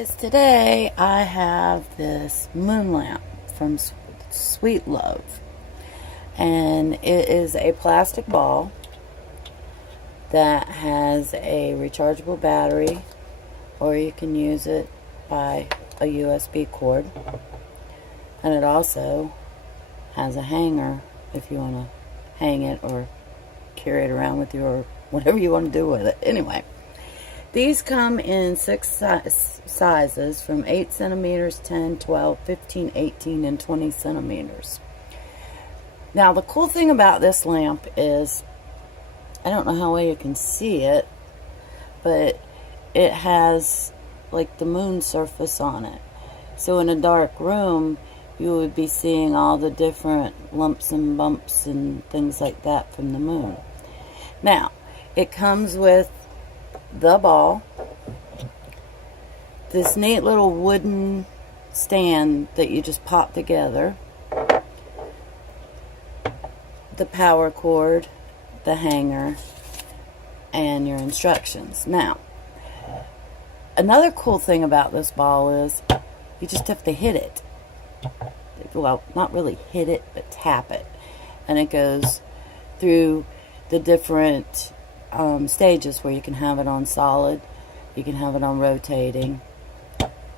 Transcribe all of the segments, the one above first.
Guys, today I have this moon lamp from Sweet Love, and it is a plastic ball that has a rechargeable battery, or you can use it by a USB cord, and it also has a hanger if you want to hang it or carry it around with you or whatever you want to do with it. Anyway, these come in 6 sizes from 8 centimeters, 10, 12, 15, 18, and 20 centimeters. Now, the cool thing about this lamp is, I don't know how well you can see it, but it has like the moon surface on it. So in a dark room, you would be seeing all the different lumps and bumps and things like that from the moon. Now, it comes with the ball, this neat little wooden stand that you just pop together, the power cord, the hanger, and your instructions. Now, another cool thing about this ball is you just have to hit it. Well, not really hit it, but tap it, and it goes through the different stages where you can have it on solid, you can have it on rotating,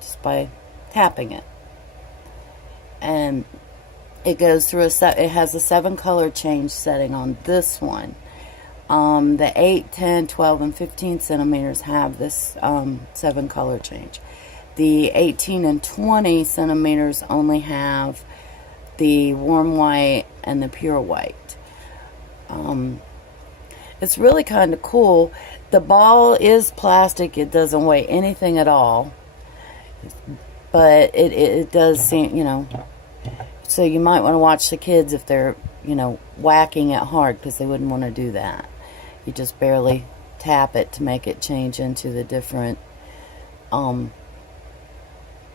just by tapping it. And it goes through it has a 7 color change setting on this one. The 8, 10, 12, and 15 centimeters have this 7 color change. The 18 and 20 centimeters only have the warm white and the pure white. It's really kind of cool. The ball is plastic. It doesn't weigh anything at all. But it does seem, so you might want to watch the kids if they're, whacking it hard, because they wouldn't want to do that. You just barely tap it to make it change into the different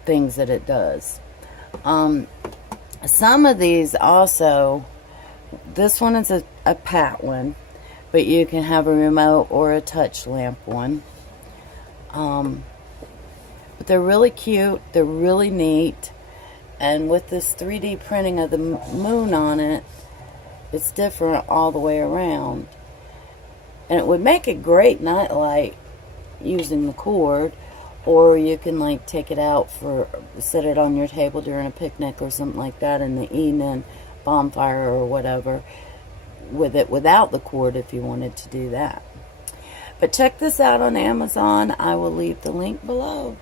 things that it does. Some of these also, this one is a pat one, but you can have a remote or a touch lamp one. But they're really cute, they're really neat, and with this 3D printing of the moon on it, it's different all the way around. And it would make a great night light using the cord, or you can like take it out set it on your table during a picnic or something like that in the evening, bonfire or whatever, with it without the cord if you wanted to do that. But check this out on Amazon. I will leave the link below.